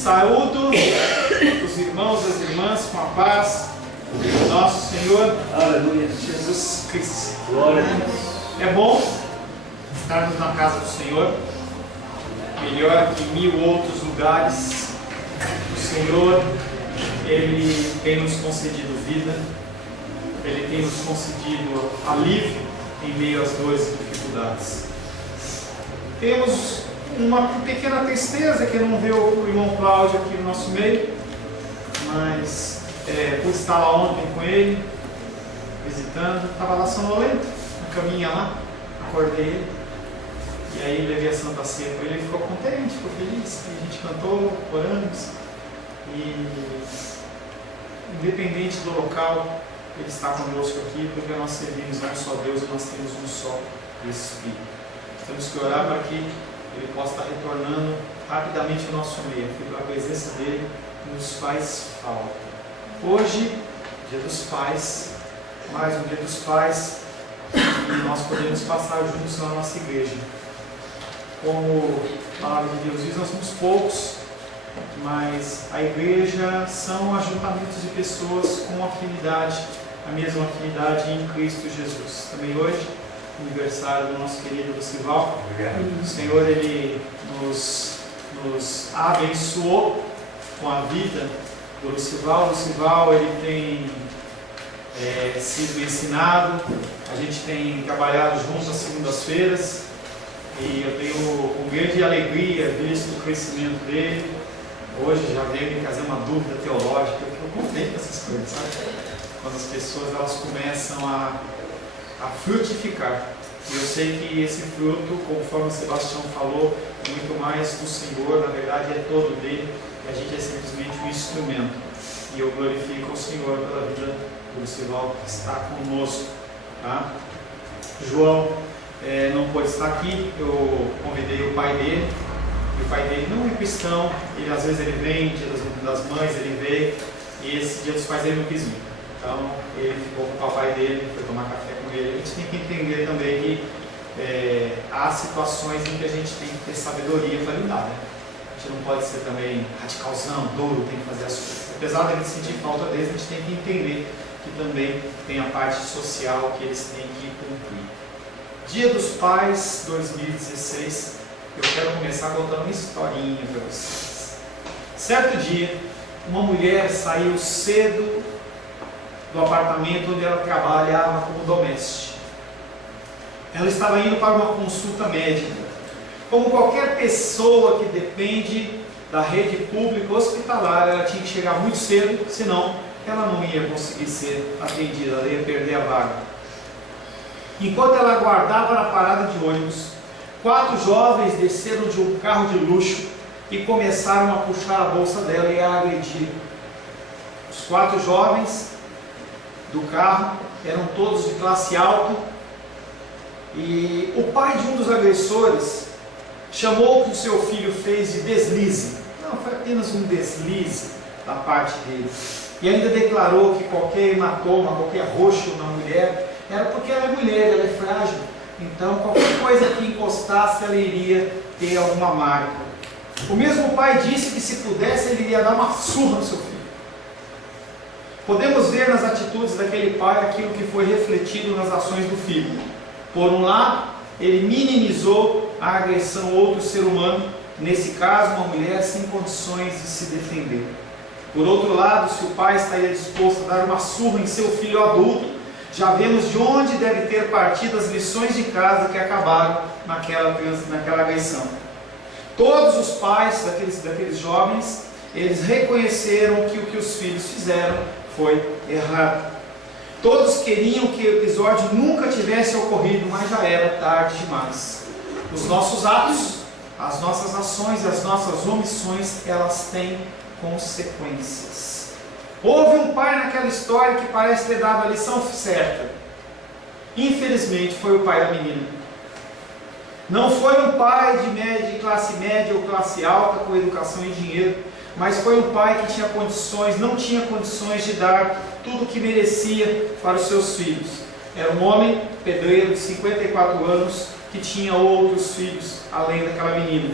Saúdo os irmãos e as irmãs com a paz do nosso Senhor, aleluia, Jesus Cristo. Glória a Deus. É bom estarmos na casa do Senhor, melhor que 1000 outros lugares. O Senhor, Ele tem nos concedido vida, Ele tem nos concedido alívio em meio às dores e dificuldades. Temos uma pequena tristeza que não vê o irmão Cláudio aqui no nosso meio, mas por estar lá ontem com ele, visitando, estava lá sonolento, na caminha lá, acordei ele, e aí levei a Santa Ceia com ele, ele ficou contente, ficou feliz, a gente cantou, oramos, e independente do local, ele está conosco aqui, porque nós servimos não só Deus, nós temos um só Espírito. Temos que orar para que Ele possa estar retornando rapidamente ao nosso meio, porque a presença dEle nos faz falta. Hoje, Dia dos Pais, mais um Dia dos Pais, e nós podemos passar juntos na nossa igreja. Como a palavra de Deus diz, nós somos poucos, mas a igreja são ajuntamentos de pessoas com afinidade, a mesma afinidade em Cristo Jesus. Também hoje, aniversário do nosso querido Lucival. O Senhor, Ele nos abençoou com a vida do Lucival. O Lucival, ele tem sido ensinado, a gente tem trabalhado juntos às segundas-feiras, e eu tenho com grande alegria visto o crescimento dele. Hoje já veio me trazer uma dúvida teológica, que eu contei com essas coisas, sabe? Quando as pessoas elas começam a frutificar. E eu sei que esse fruto, conforme o Sebastião falou, é muito mais do Senhor, na verdade é todo dele, e a gente é simplesmente um instrumento. E eu glorifico o Senhor pela vida do Lucival que está conosco. Tá? João não pôde estar aqui, eu convidei o pai dele, e o pai dele não é cristão, ele, às vezes ele vem, dia das mães ele veio, e esse dia dos pais ele não quis vir. Então ele ficou com o papai dele, foi tomar café com ele. A gente tem que entender também que há situações em que a gente tem que ter sabedoria para lidar, né? A gente não pode ser também radicalzão, duro, tem que fazer as coisas. Apesar de a gente sentir falta deles, a gente tem que entender que também tem a parte social que eles têm que cumprir. Dia dos Pais 2016, eu quero começar contando uma historinha para vocês. Certo dia, uma mulher saiu cedo do apartamento onde ela trabalhava como doméstica. Ela estava indo para uma consulta médica. Como qualquer pessoa que depende da rede pública hospitalar, ela tinha que chegar muito cedo, senão ela não ia conseguir ser atendida, ela ia perder a vaga. Enquanto ela aguardava na parada de ônibus, 4 jovens desceram de um carro de luxo e começaram a puxar a bolsa dela e a agredir. Os 4 jovens do carro eram todos de classe alta, e o pai de um dos agressores chamou o que o seu filho fez de deslize. Não, foi apenas um deslize da parte dele, e ainda declarou que qualquer hematoma, qualquer roxo na mulher era porque ela é mulher, ela é frágil, então qualquer coisa que encostasse ela iria ter alguma marca. O mesmo pai disse que se pudesse ele iria dar uma surra no seu filho. Podemos ver nas atitudes daquele pai aquilo que foi refletido nas ações do filho. Por um lado, ele minimizou a agressão a outro ser humano, nesse caso uma mulher sem condições de se defender. Por outro lado, se o pai estaria disposto a dar uma surra em seu filho adulto, já vemos de onde deve ter partido as lições de casa que acabaram naquela agressão. Todos os pais daqueles jovens, eles reconheceram que o que os filhos fizeram foi errado. Todos queriam que o episódio nunca tivesse ocorrido, mas já era tarde demais. Os nossos atos, as nossas ações e as nossas omissões, elas têm consequências. Houve um pai naquela história que parece ter dado a lição certa. Infelizmente foi o pai da menina. Não foi um pai de classe média ou classe alta com educação e dinheiro, mas foi um pai que tinha condições, não tinha condições de dar tudo o que merecia para os seus filhos. Era um homem pedreiro de 54 anos que tinha outros filhos além daquela menina.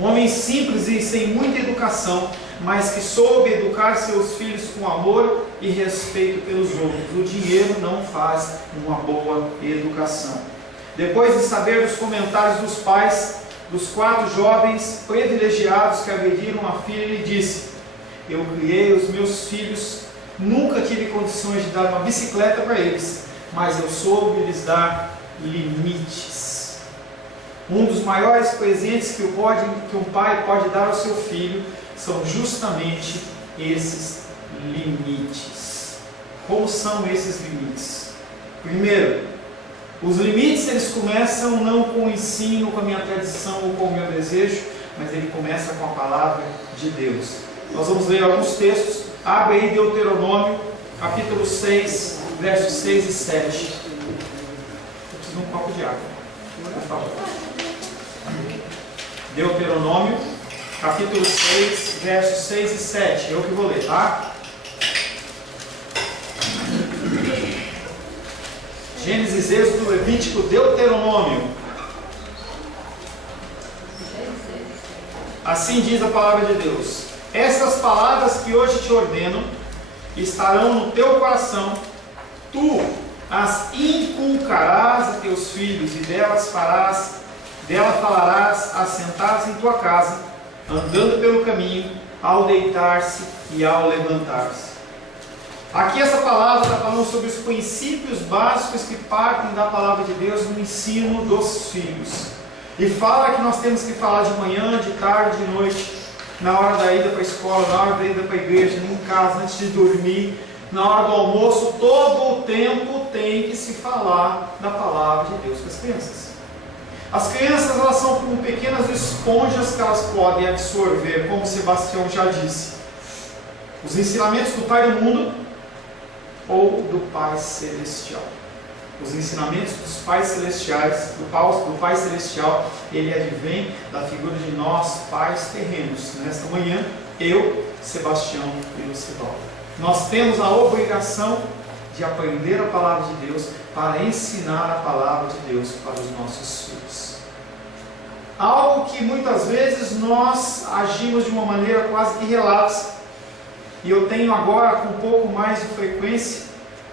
Um homem simples e sem muita educação, mas que soube educar seus filhos com amor e respeito pelos outros. O dinheiro não faz uma boa educação. Depois de saber dos comentários dos pais dos 4 jovens privilegiados que agrediram a filha, ele disse: eu criei os meus filhos, nunca tive condições de dar uma bicicleta para eles, mas eu soube lhes dar limites. Um dos maiores presentes que um pai pode dar ao seu filho são justamente esses limites. Como são esses limites? Primeiro, os limites eles começam não com o ensino, com a minha tradição ou com o meu desejo, mas ele começa com a palavra de Deus. Nós vamos ler alguns textos. Abre aí Deuteronômio, capítulo 6, versos 6 e 7. Eu preciso de um copo de água, por favor. Deuteronômio, capítulo 6, versos 6 e 7. Eu que vou ler, tá? Gênesis, Êxodo, Levítico, Deuteronômio. Assim diz a palavra de Deus: essas palavras que hoje te ordeno estarão no teu coração, tu as inculcarás a teus filhos, e dela falarás assentados em tua casa, andando pelo caminho, ao deitar-se e ao levantar-se. Aqui essa palavra está falando sobre os princípios básicos que partem da palavra de Deus no ensino dos filhos. E fala que nós temos que falar de manhã, de tarde, de noite, na hora da ida para a escola, na hora da ida para a igreja, em casa, antes de dormir, na hora do almoço. Todo o tempo tem que se falar da palavra de Deus com as crianças. As crianças, elas são como pequenas esponjas que elas podem absorver, como Sebastião já disse, os ensinamentos do Pai do mundo ou do Pai Celestial. Os ensinamentos dos pais celestiais, do Pai Celestial, ele advém da figura de nós, pais terrenos. Nesta manhã, eu, Sebastião e Lucivaldo. Nós temos a obrigação de aprender a palavra de Deus para ensinar a palavra de Deus para os nossos filhos. Algo que muitas vezes nós agimos de uma maneira quase que relapsa. E eu tenho agora com um pouco mais de frequência,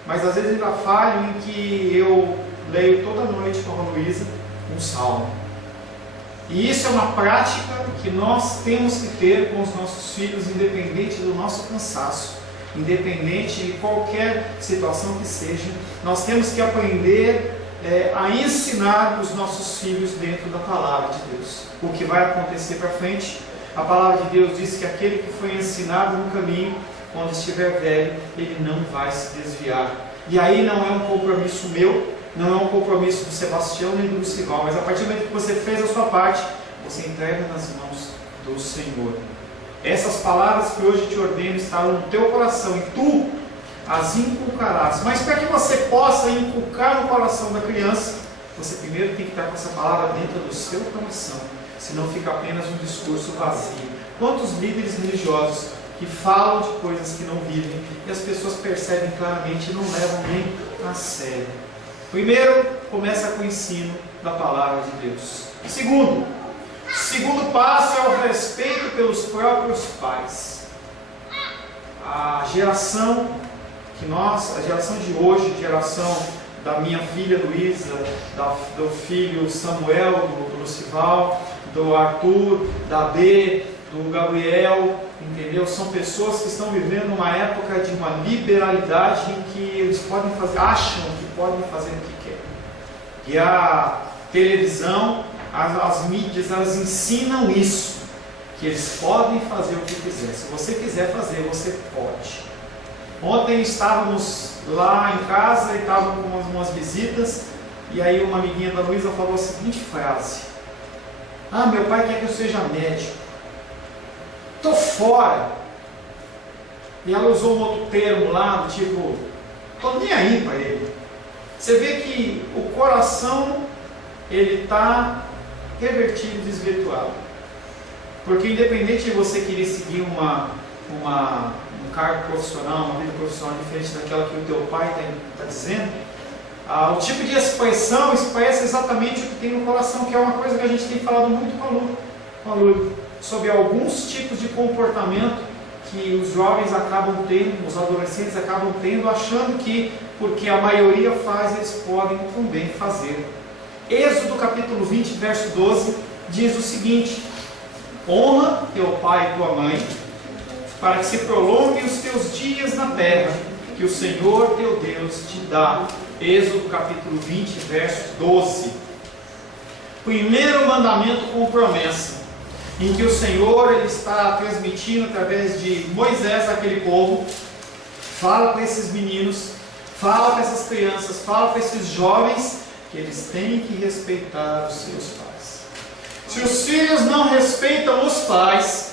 mas às vezes ainda falho, em que eu leio toda noite com a Luísa um salmo. E isso é uma prática que nós temos que ter com os nossos filhos, independente do nosso cansaço, independente de qualquer situação que seja. Nós temos que aprender a ensinar os nossos filhos dentro da palavra de Deus. O que vai acontecer para frente, a palavra de Deus diz que aquele que foi ensinado no caminho, quando estiver velho, ele não vai se desviar. E aí não é um compromisso meu, não é um compromisso do Sebastião nem do Lucival, mas a partir do momento que você fez a sua parte, você entrega nas mãos do Senhor. Essas palavras que hoje te ordeno estarão no teu coração, e tu as inculcarás. Mas para que você possa inculcar no coração da criança, você primeiro tem que estar com essa palavra dentro do seu coração, senão fica apenas um discurso vazio. Quantos líderes religiosos que falam de coisas que não vivem, e as pessoas percebem claramente e não levam nem a sério. Primeiro, começa com o ensino da palavra de Deus. Segundo passo é o respeito pelos próprios pais. A geração de hoje, geração da minha filha Luísa, do filho Samuel, do Lucival, do Arthur, da B, do Gabriel, entendeu? São pessoas que estão vivendo uma época de uma liberalidade em que eles acham que podem fazer o que querem. E a televisão, as mídias, elas ensinam isso, que eles podem fazer o que quiser. Se você quiser fazer, você pode. Ontem estávamos lá em casa e estavam com umas visitas, e aí uma amiguinha da Luísa falou a seguinte frase: meu pai quer que eu seja médico. Estou fora. E ela usou um outro termo lá, do tipo, estou nem aí para ele. Você vê que o coração, ele está revertido, desvirtuado. Porque independente de você querer seguir um cargo profissional, uma vida profissional diferente daquela que o teu pai está dizendo, o tipo de expressão expressa exatamente o que tem no coração, que é uma coisa que a gente tem falado muito com a Lu. sobre alguns tipos de comportamento que os jovens acabam tendo, os adolescentes acabam tendo, achando que porque a maioria faz, eles podem também fazer. Êxodo capítulo 20, verso 12, diz o seguinte: honra teu pai e tua mãe, para que se prolonguem os teus dias na terra, que o Senhor teu Deus te dá. Êxodo capítulo 20, verso 12. Primeiro mandamento com promessa, em que o Senhor ele está transmitindo através de Moisés àquele povo. Fala para esses meninos, fala para essas crianças, fala para esses jovens que eles têm que respeitar os seus pais. Se os filhos não respeitam os pais,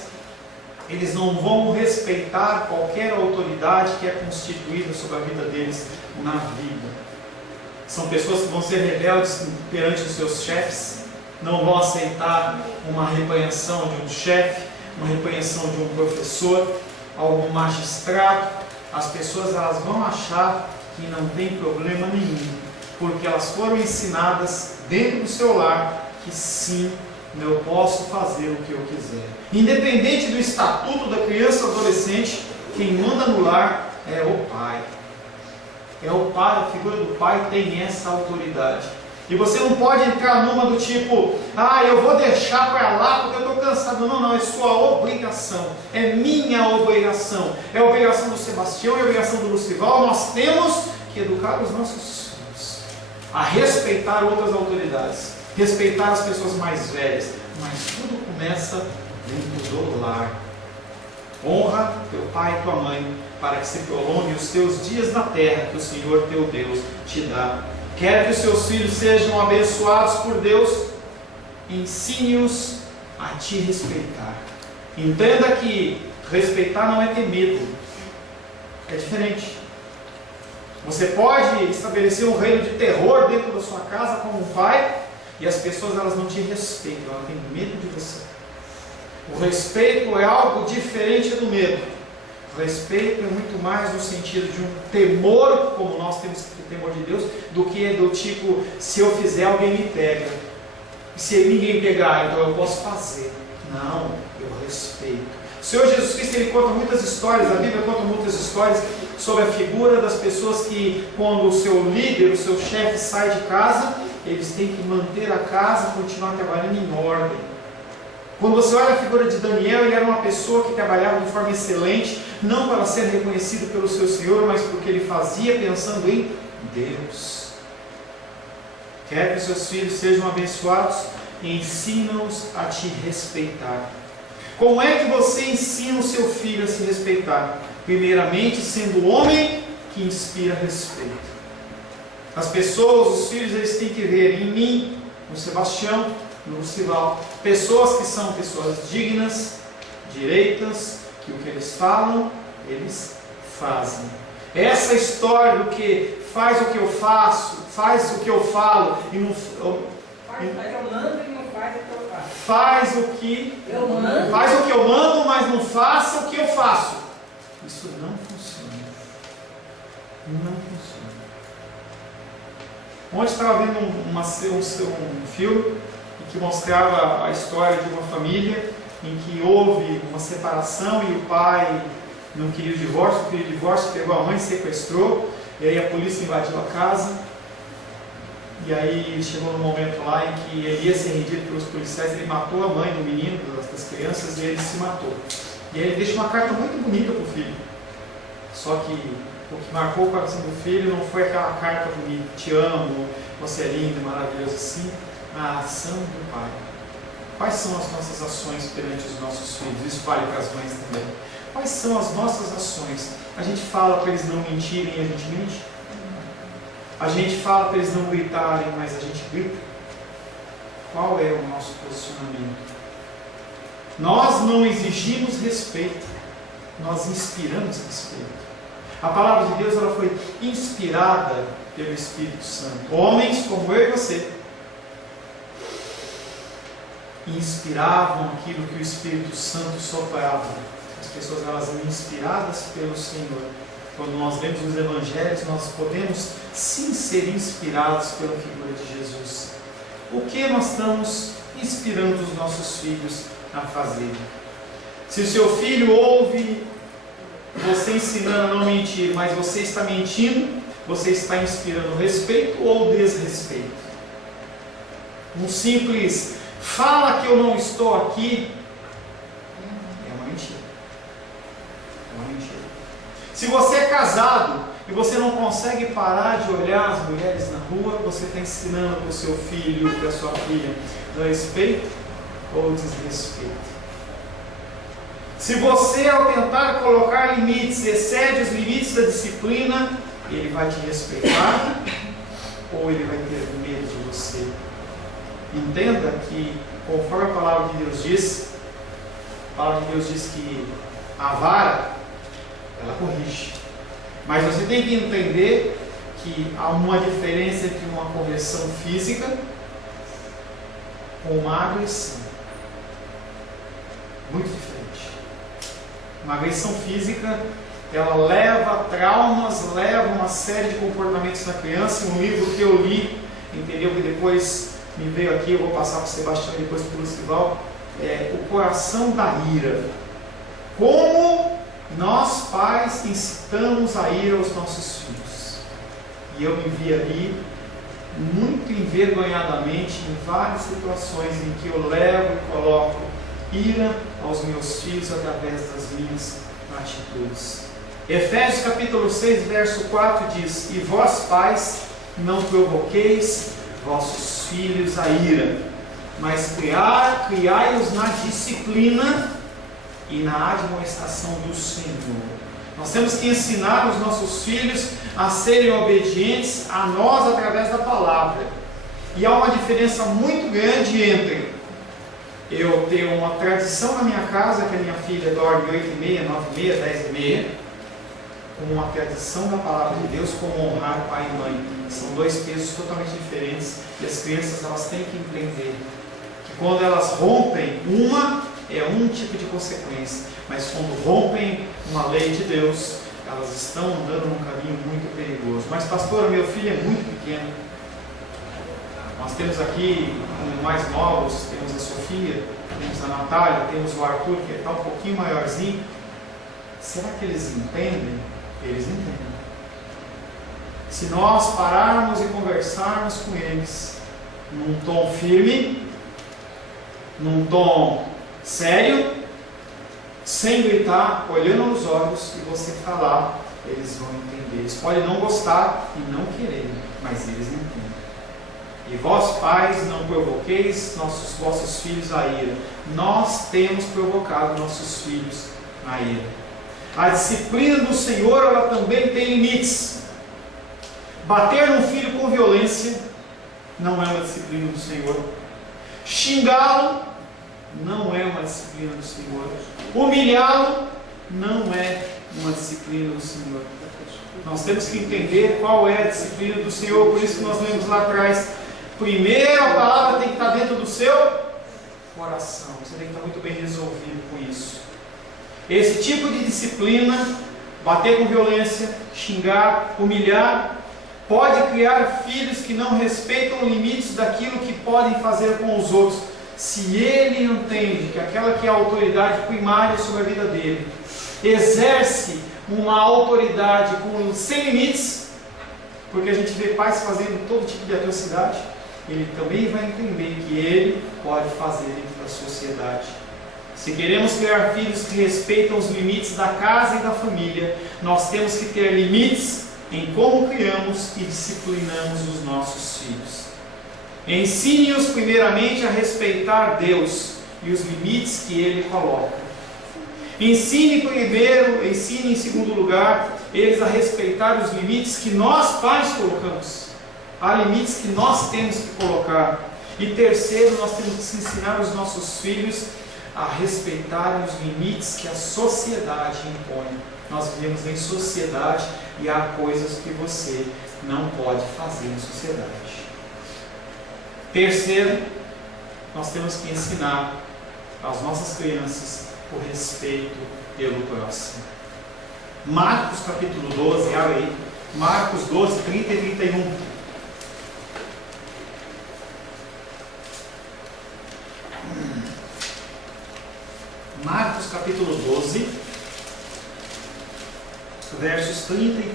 eles não vão respeitar qualquer autoridade que é constituída sobre a vida deles na vida. São pessoas que vão ser rebeldes perante os seus chefes, não vão aceitar uma repreensão de um chefe, uma repreensão de um professor, algum magistrado. As pessoas elas vão achar que não tem problema nenhum, porque elas foram ensinadas dentro do seu lar que sim, eu posso fazer o que eu quiser. Independente do estatuto da criança ou adolescente, quem manda no lar é o pai. É o pai, a figura do pai tem essa autoridade. E você não pode entrar numa do tipo, eu vou deixar para lá porque eu estou cansado. Não, não, é sua obrigação. É minha obrigação. É a obrigação do Sebastião, é a obrigação do Lucival. Nós temos que educar os nossos filhos a respeitar outras autoridades, respeitar as pessoas mais velhas. Mas tudo começa dentro do lar. Honra teu pai e tua mãe, para que se prolongue os teus dias na terra que o Senhor teu Deus te dá. Quer que os seus filhos sejam abençoados por Deus, ensine-os a te respeitar. Entenda que respeitar não é ter medo, é diferente. Você pode estabelecer um reino de terror dentro da sua casa como um pai, e as pessoas elas não te respeitam, elas têm medo de você. O respeito é algo diferente do medo. O respeito é muito mais no sentido de um temor, como nós temos que ter temor de Deus, do que do tipo, se eu fizer alguém me pega. Se ninguém pegar, então eu posso fazer. Não, eu respeito. O Senhor Jesus Cristo ele conta muitas histórias, a Bíblia conta muitas histórias sobre a figura das pessoas que, quando o seu líder, o seu chefe sai de casa, eles têm que manter a casa, continuar trabalhando em ordem. Quando você olha a figura de Daniel, ele era uma pessoa que trabalhava de forma excelente, não para ser reconhecido pelo seu Senhor, mas porque ele fazia pensando em Deus. Quer que os seus filhos sejam abençoados, ensina-os a te respeitar. Como é que você ensina o seu filho a se respeitar? Primeiramente, sendo o homem que inspira respeito. As pessoas, os filhos, eles têm que ver em mim, no Sebastião, no Lucival, pessoas que são pessoas dignas, direitas, que o que eles falam, eles fazem. Essa história do que faz o que eu faço, faz o que eu falo e não Mas eu mando e não faz o que eu faço. Faz o que eu mando, mas não faça o que eu faço. Isso não funciona. Não funciona. Ontem estava vendo um filme que mostrava a história de uma família em que houve uma separação e o pai não queria o divórcio, queria o divórcio, pegou a mãe, sequestrou, e aí a polícia invadiu a casa, e aí chegou no momento lá em que ele ia ser rendido pelos policiais, ele matou a mãe do menino, das crianças, e ele se matou. E aí ele deixa uma carta muito bonita para o filho, só que o que marcou o coração do filho não foi aquela carta bonita, te amo, você é lindo, maravilhoso assim, a ação do pai. Quais são as nossas ações perante os nossos filhos? Isso vale para as mães também. Quais são as nossas ações? A gente fala para eles não mentirem e a gente mente? A gente fala para eles não gritarem, mas a gente grita? Qual é o nosso posicionamento? Nós não exigimos respeito, nós inspiramos respeito. A palavra de Deus ela foi inspirada pelo Espírito Santo. Homens como eu e você inspiravam aquilo que o Espírito Santo soprava. As pessoas elas eram inspiradas pelo Senhor. Quando nós lemos os Evangelhos, nós podemos sim ser inspirados pela figura de Jesus. O que nós estamos inspirando os nossos filhos a fazer. Se o seu filho ouve você ensinando a não mentir, mas você está mentindo, você está inspirando respeito ou desrespeito? Um simples fala que eu não estou aqui é uma mentira. É uma mentira. Se você é casado e você não consegue parar de olhar as mulheres na rua, você está ensinando para o seu filho, para a sua filha, respeito ou desrespeito? Se você, ao tentar colocar limites, excede os limites da disciplina, ele vai te respeitar ou ele vai ter medo de você? Entenda que, conforme a palavra de Deus diz, a palavra de Deus diz que a vara, ela corrige. Mas você tem que entender que há uma diferença entre uma correção física com uma agressão. Muito diferente. Uma agressão física, ela leva traumas, leva uma série de comportamentos na criança. Um livro que eu li, entendeu? Que depois me veio aqui, eu vou passar para o Sebastião e depois para o Lucival, é O Coração da Ira. Como nós pais incitamos a ira aos nossos filhos. E eu me vi ali muito envergonhadamente em várias situações em que eu levo e coloco ira aos meus filhos através das minhas atitudes. Efésios capítulo 6, verso 4 diz: E vós pais, não provoqueis vossos filhos a ira, mas criai-os na disciplina e na admoestação do Senhor. Nós temos que ensinar os nossos filhos a serem obedientes a nós através da palavra. E há uma diferença muito grande entre eu ter uma tradição na minha casa, que a minha filha dorme 8h30, 9h30, 10h30, como uma tradição da palavra de Deus, como honrar pai e mãe. São dois pesos totalmente diferentes e as crianças elas têm que entender que quando elas rompem uma, é um tipo de consequência, mas quando rompem uma lei de Deus, elas estão andando num caminho muito perigoso. Mas pastora, meu filho é muito pequeno. Nós temos aqui, como mais novos, temos a Sofia, temos a Natália, temos o Arthur, que está um pouquinho maiorzinho. Será que eles entendem? Eles entendem. Se nós pararmos e conversarmos com eles num tom firme, num tom sério, sem gritar, olhando nos olhos, e você falar, eles vão entender. Eles podem não gostar e não querer, mas eles entendem. E vós pais, não provoqueis vossos filhos a ira. Nós temos provocado nossos filhos a ira. A disciplina do Senhor, ela também tem limites. Bater num filho com violência não é uma disciplina do Senhor. Xingá-lo não é uma disciplina do Senhor. Humilhá-lo não é uma disciplina do Senhor. Nós temos que entender qual é a disciplina do Senhor. Por isso que nós lemos lá atrás, primeiro a palavra tem que estar dentro do seu coração. Você tem que estar muito bem resolvido com isso. Esse tipo de disciplina, bater com violência, xingar, humilhar, pode criar filhos que não respeitam os limites daquilo que podem fazer com os outros. Se ele entende que aquela que é a autoridade primária sobre a vida dele exerce uma autoridade sem limites, porque a gente vê pais fazendo todo tipo de atrocidade, ele também vai entender que ele pode fazer dentro da sociedade. Se queremos criar filhos que respeitam os limites da casa e da família, nós temos que ter limites em como criamos e disciplinamos os nossos filhos. Ensine-os primeiramente a respeitar Deus e os limites que Ele coloca. Ensine primeiro, ensine em segundo lugar, eles a respeitar os limites que nós pais colocamos. Há limites que nós temos que colocar. E terceiro, nós temos que ensinar os nossos filhos a respeitar os limites que a sociedade impõe. Nós vivemos em sociedade e há coisas que você não pode fazer em sociedade. Terceiro, nós temos que ensinar às nossas crianças o respeito pelo próximo. Marcos capítulo 12, abre aí. Marcos 12, 30 e 31. capítulo 12, versos 30 e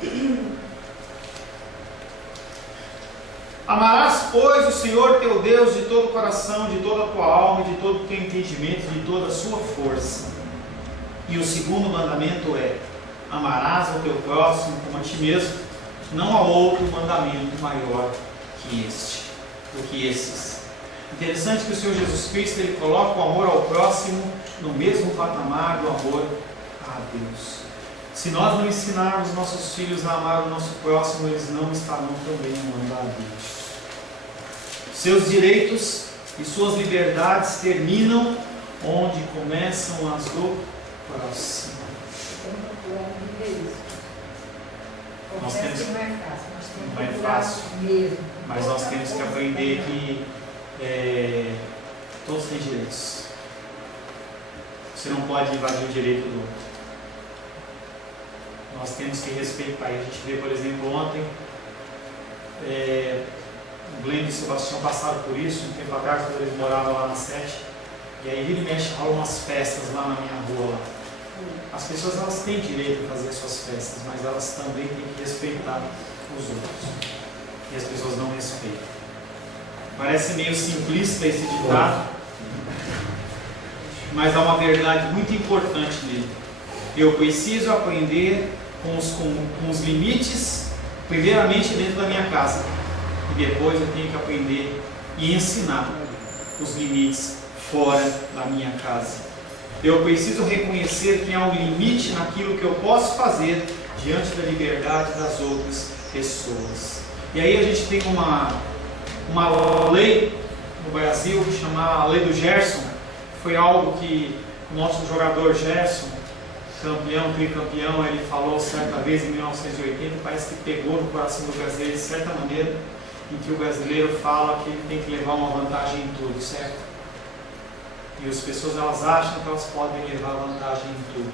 31. Amarás, pois, o Senhor teu Deus de todo o coração, de toda a tua alma, de todo o teu entendimento, de toda a sua força. E o segundo mandamento é: amarás ao teu próximo como a ti mesmo. Não há outro mandamento maior que este, do que esses. Interessante que o Senhor Jesus Cristo, Ele coloca o amor ao próximo no mesmo patamar do amor a Deus. Se nós não ensinarmos nossos filhos a amar o nosso próximo, eles não estarão também amando a Deus. Seus direitos e suas liberdades terminam onde começam as do próximo. Nós temos que não é fácil, mas nós temos que aprender que todos têm direitos. Você não pode invadir o direito do outro. Nós temos que respeitar. A gente vê, por exemplo, ontem o Glenn e o Sebastião passaram por isso um tempo atrás, quando eles moravam lá na Sete. E aí ele mexe, rola umas festas lá na minha rua lá. As pessoas, elas têm direito a fazer suas festas, mas elas também têm que respeitar os outros. E as pessoas não respeitam. Parece meio simplista esse ditado, mas há uma verdade muito importante nele. Eu preciso aprender com os limites, primeiramente dentro da minha casa, e depois eu tenho que aprender e ensinar os limites fora da minha casa. Eu preciso reconhecer que há um limite naquilo que eu posso fazer diante da liberdade das outras pessoas. E aí a gente tem uma lei no Brasil chamada Lei do Gerson. Foi algo que o nosso jogador Gerson, campeão, tricampeão, ele falou certa vez em 1980, parece que pegou no coração do brasileiro de certa maneira, em que o brasileiro fala que ele tem que levar uma vantagem em tudo, certo? E as pessoas, elas acham que elas podem levar vantagem em tudo.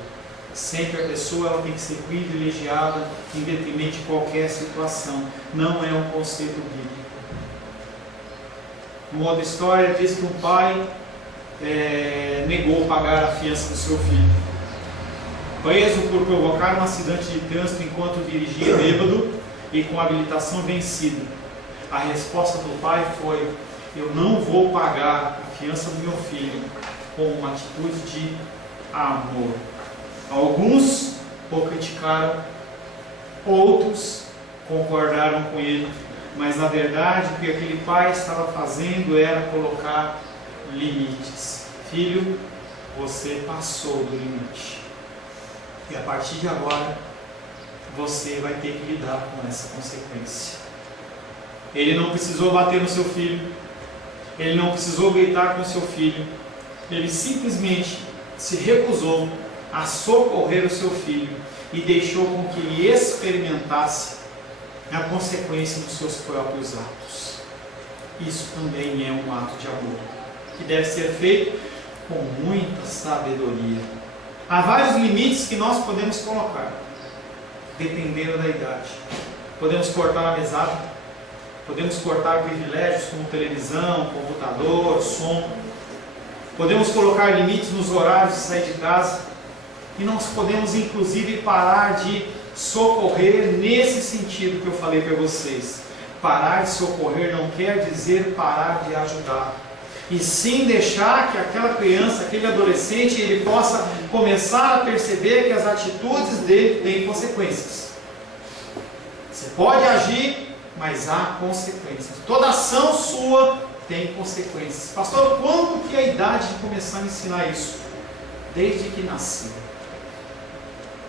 Sempre a pessoa, ela tem que ser privilegiada em detrimento de qualquer situação. Não é um conceito bíblico. Uma outra história diz que um pai negou pagar a fiança do seu filho, preso por provocar um acidente de trânsito enquanto dirigia bêbado e com habilitação vencida. A resposta do pai foi: eu não vou pagar a fiança do meu filho, com uma atitude de amor. Alguns o criticaram, outros concordaram com ele, mas na verdade o que aquele pai estava fazendo era colocar limites. Filho, você passou do limite, e a partir de agora você vai ter que lidar com essa consequência. Ele não precisou bater no seu filho, ele não precisou gritar com o seu filho, ele simplesmente se recusou a socorrer o seu filho e deixou com que ele experimentasse a consequência dos seus próprios atos. Isso também é um ato de amor, que deve ser feito com muita sabedoria. Há vários limites que nós podemos colocar, dependendo da idade. Podemos cortar a mesada, podemos cortar privilégios como televisão, computador, som. Podemos colocar limites nos horários de sair de casa. E nós podemos inclusive parar de socorrer nesse sentido que eu falei para vocês. Parar de socorrer não quer dizer parar de ajudar, e sim deixar que aquela criança, aquele adolescente, ele possa começar a perceber que as atitudes dele têm consequências. Você pode agir, mas há consequências. Toda ação sua tem consequências. Pastor, quando que é a idade de começar a ensinar isso? Desde que nasceu.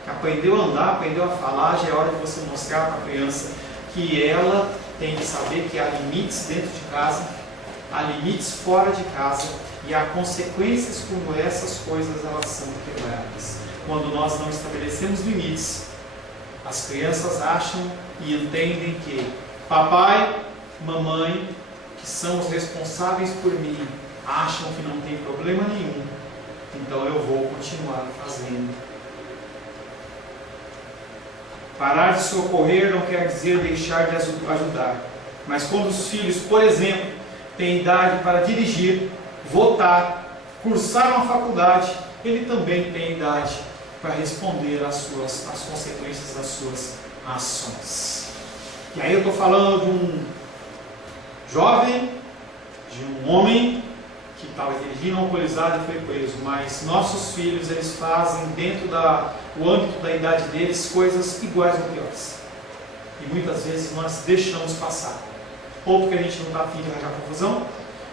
Aprendeu a andar, aprendeu a falar, já é hora de você mostrar para a criança que ela tem que saber que há limites dentro de casa, há limites fora de casa, e há consequências quando essas coisas elas são quebradas. Quando nós não estabelecemos limites, as crianças acham e entendem que papai, mamãe, que são os responsáveis por mim, acham que não tem problema nenhum, então eu vou continuar fazendo. Parar de socorrer não quer dizer deixar de ajudar, mas quando os filhos, por exemplo, têm idade para dirigir, votar, cursar uma faculdade, ele também tem idade para responder às consequências das suas ações. E aí eu estou falando de um jovem, de um homem que estava dirigindo alcoolizado e foi preso, mas nossos filhos, eles fazem dentro do âmbito da idade deles coisas iguais ou piores. E muitas vezes nós deixamos passar, ou porque a gente não está afim de arranjar confusão,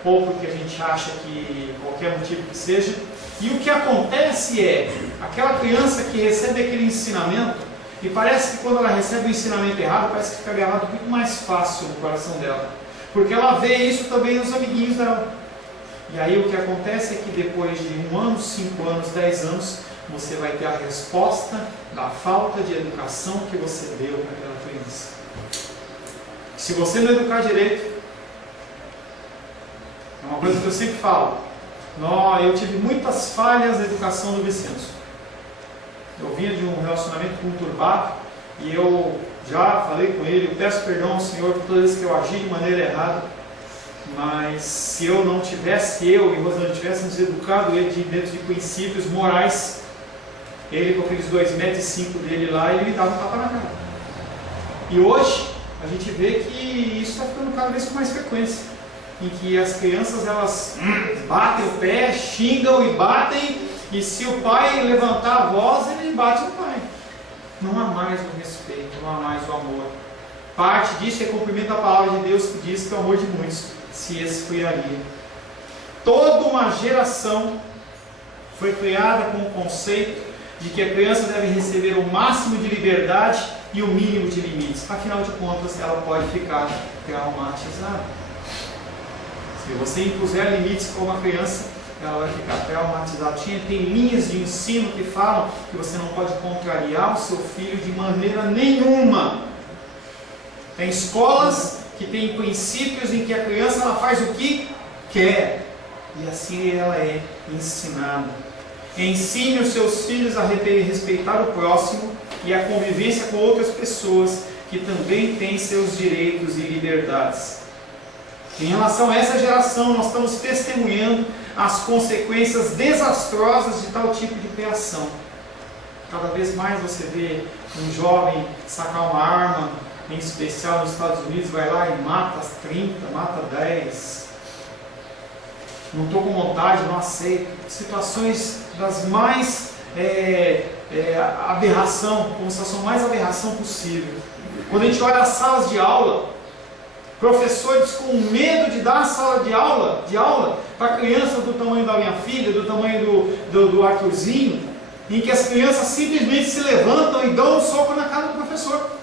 ou porque a gente acha que qualquer motivo que seja. E o que acontece é, aquela criança que recebe aquele ensinamento, e parece que quando ela recebe o ensinamento errado, parece que fica gravado muito mais fácil no coração dela, porque ela vê isso também nos amiguinhos dela. E aí o que acontece é que depois de 1 ano, 5 anos, 10 anos, você vai ter a resposta da falta de educação que você deu para aquela criança. Se você não educar direito, é uma coisa que eu sempre falo, eu tive muitas falhas na educação do Vicenço. Eu vinha de um relacionamento conturbado e eu já falei com ele, eu peço perdão ao Senhor por todas as vezes que eu agi de maneira errada, mas se eu e Rosana tivéssemos educado ele dentro de princípios morais, ele com aqueles 2,5 metros dele lá, ele me dava um tapa na cara. E hoje a gente vê que isso está ficando cada vez com mais frequência, em que as crianças elas batem o pé, xingam e batem, e se o pai levantar a voz, ele bate no pai. Não há mais o respeito, não há mais o amor. Parte disso é cumprimento da palavra de Deus, que diz que o amor de muitos se esfriaria. Toda uma geração foi criada com o conceito de que a criança deve receber o máximo de liberdade e o mínimo de limites. Afinal de contas, ela pode ficar traumatizada. Se você impuser limites para uma criança, ela vai ficar traumatizada. Tem linhas de ensino que falam que você não pode contrariar o seu filho de maneira nenhuma. Tem escolas que têm princípios em que a criança ela faz o que quer, e assim ela é ensinada. Ensine os seus filhos a respeitar o próximo e a convivência com outras pessoas que também têm seus direitos e liberdades. Em relação a essa geração, nós estamos testemunhando as consequências desastrosas de tal tipo de criação. Cada vez mais você vê um jovem sacar uma arma, em especial nos Estados Unidos, vai lá e mata 30, mata 10. Não estou com vontade, não aceito. Situações das mais aberração, como se fosse a mais aberração possível. Quando a gente olha as salas de aula, professores com medo de dar a sala de aula para crianças do tamanho da minha filha, do tamanho do Arthurzinho, em que as crianças simplesmente se levantam e dão um soco na cara do professor.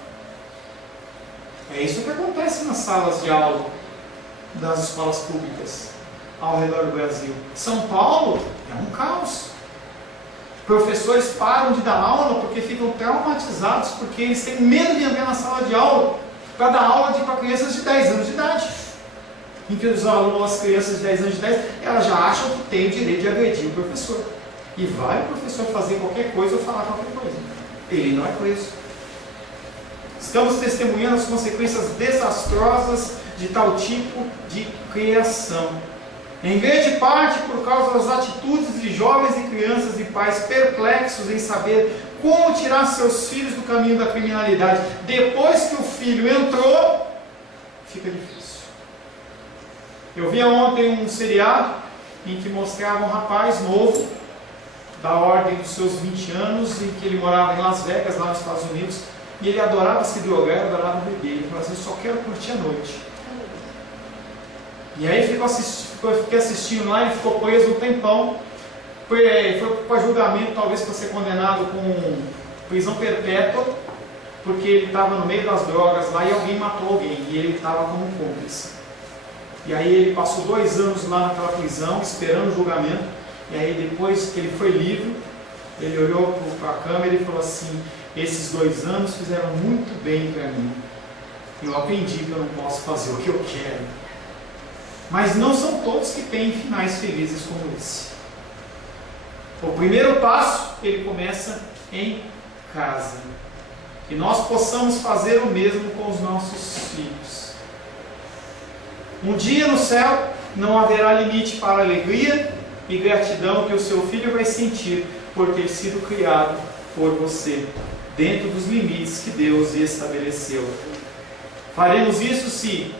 É isso que acontece nas salas de aula das escolas públicas ao redor do Brasil. São Paulo é um caos. Professores param de dar aula porque ficam traumatizados, porque eles têm medo de entrar na sala de aula para dar aula para crianças de 10 anos de idade. Em que as crianças de 10 anos de idade, elas já acham que têm o direito de agredir o professor. E vai o professor fazer qualquer coisa ou falar qualquer coisa. Ele não é preso. Estamos testemunhando as consequências desastrosas de tal tipo de criação. Em grande parte por causa das atitudes de jovens e crianças e pais perplexos em saber como tirar seus filhos do caminho da criminalidade. Depois que o filho entrou, fica difícil. Eu vi ontem um seriado em que mostrava um rapaz novo, da ordem dos seus 20 anos, em que ele morava em Las Vegas, lá nos Estados Unidos, e ele adorava se drogar, adorava beber. Ele falou assim: eu só quero curtir a noite. E aí fiquei assistindo lá, ele ficou preso um tempão, foi para julgamento, talvez para ser condenado com prisão perpétua, porque ele estava no meio das drogas lá e alguém matou alguém, e ele estava como cúmplice. E aí ele passou 2 anos lá naquela prisão, esperando o julgamento, e aí depois que ele foi livre, ele olhou para a câmera e falou assim: esses 2 anos fizeram muito bem para mim. Eu aprendi que eu não posso fazer o que eu quero. Mas não são todos que têm finais felizes como esse. O primeiro passo, ele começa em casa. Que nós possamos fazer o mesmo com os nossos filhos. Um dia no céu não haverá limite para a alegria e gratidão que o seu filho vai sentir por ter sido criado por você, dentro dos limites que Deus estabeleceu. Faremos isso se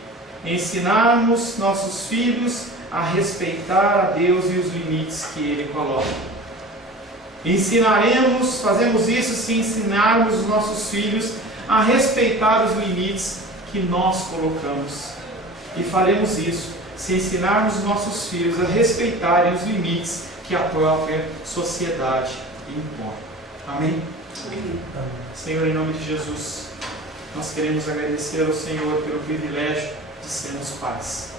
ensinarmos nossos filhos a respeitar a Deus e os limites que Ele coloca. Fazemos isso se ensinarmos os nossos filhos a respeitar os limites que nós colocamos. E faremos isso se ensinarmos os nossos filhos a respeitarem os limites que a própria sociedade impõe. Amém? Amém. Senhor, em nome de Jesus, nós queremos agradecer ao Senhor pelo privilégio de sermos pais.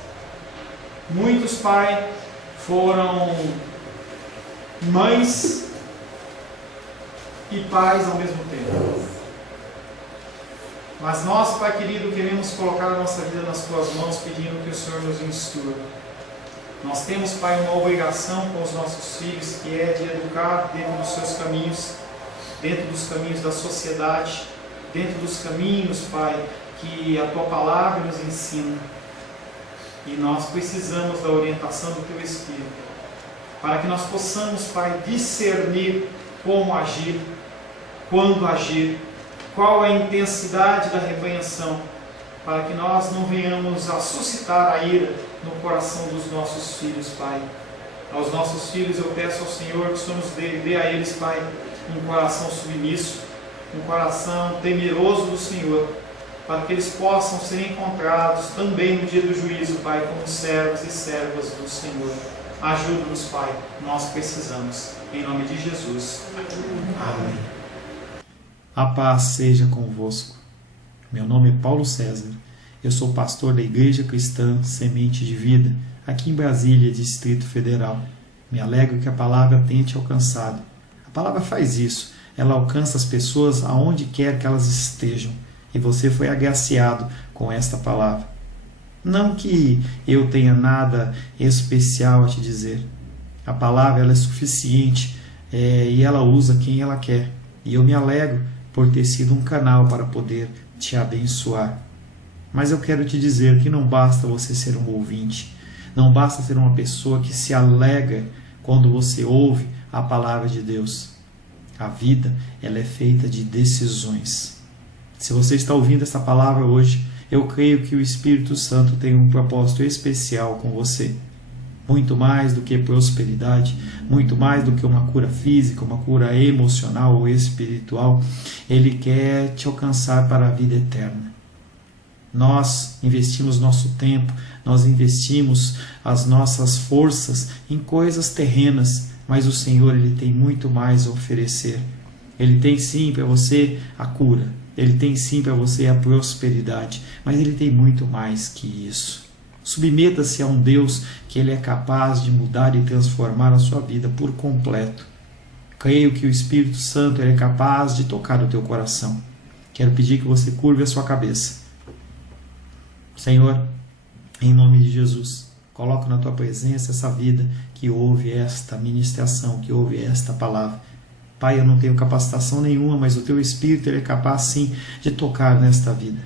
Muitos, Pai, foram mães e pais ao mesmo tempo. Mas nós, Pai querido, queremos colocar a nossa vida nas Tuas mãos, pedindo que o Senhor nos instrua. Nós temos, Pai, uma obrigação com os nossos filhos, que é de educar dentro dos seus caminhos, dentro dos caminhos da sociedade, dentro dos caminhos, Pai, que a Tua Palavra nos ensina. E nós precisamos da orientação do Teu Espírito, para que nós possamos, Pai, discernir como agir, quando agir, qual a intensidade da repreensão, para que nós não venhamos a suscitar a ira no coração dos nossos filhos, Pai. Aos nossos filhos eu peço ao Senhor que o Senhor nos dê a eles, Pai, um coração submisso, um coração temeroso do Senhor, para que eles possam ser encontrados também no dia do juízo, Pai, como servos e servas do Senhor. Ajuda-nos, Pai, nós precisamos. Em nome de Jesus. Amém. A paz seja convosco. Meu nome é Paulo César. Eu sou pastor da Igreja Cristã Semente de Vida, aqui em Brasília, Distrito Federal. Me alegro que a palavra tenha te alcançado. A palavra faz isso. Ela alcança as pessoas aonde quer que elas estejam. E você foi agraciado com esta palavra. Não que eu tenha nada especial a te dizer. A palavra ela é suficiente e ela usa quem ela quer. E eu me alegro por ter sido um canal para poder te abençoar. Mas eu quero te dizer que não basta você ser um ouvinte. Não basta ser uma pessoa que se alegra quando você ouve a palavra de Deus. A vida ela é feita de decisões. Se você está ouvindo essa palavra hoje, eu creio que o Espírito Santo tem um propósito especial com você. Muito mais do que prosperidade, muito mais do que uma cura física, uma cura emocional ou espiritual, Ele quer te alcançar para a vida eterna. Nós investimos nosso tempo, nós investimos as nossas forças em coisas terrenas, mas o Senhor Ele tem muito mais a oferecer. Ele tem sim para você a cura, Ele tem sim para você a prosperidade, mas Ele tem muito mais que isso. Submeta-se a um Deus que Ele é capaz de mudar e transformar a sua vida por completo. Creio que o Espírito Santo Ele é capaz de tocar o teu coração. Quero pedir que você curve a sua cabeça. Senhor, em nome de Jesus, coloco na tua presença essa vida que ouve esta ministração, que ouve esta palavra. Pai, eu não tenho capacitação nenhuma, mas o teu Espírito Ele é capaz sim de tocar nesta vida,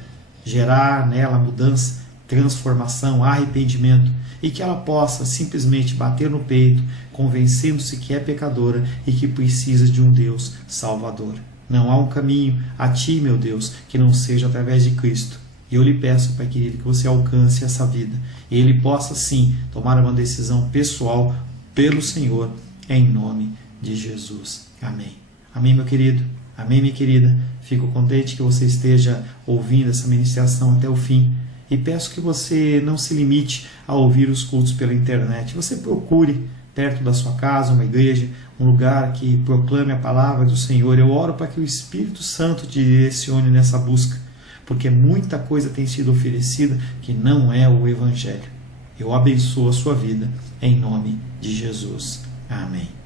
gerar nela mudança, transformação, arrependimento, e que ela possa simplesmente bater no peito, convencendo-se que é pecadora e que precisa de um Deus salvador. Não há um caminho a ti, meu Deus, que não seja através de Cristo. E eu lhe peço, Pai querido, que você alcance essa vida e ele possa sim tomar uma decisão pessoal pelo Senhor, em nome de Jesus. Amém. Amém, meu querido. Amém, minha querida. Fico contente que você esteja ouvindo essa ministração até o fim. E peço que você não se limite a ouvir os cultos pela internet. Você procure perto da sua casa uma igreja, um lugar que proclame a palavra do Senhor. Eu oro para que o Espírito Santo te direcione nessa busca, porque muita coisa tem sido oferecida que não é o Evangelho. Eu abençoo a sua vida em nome de Jesus. Amém.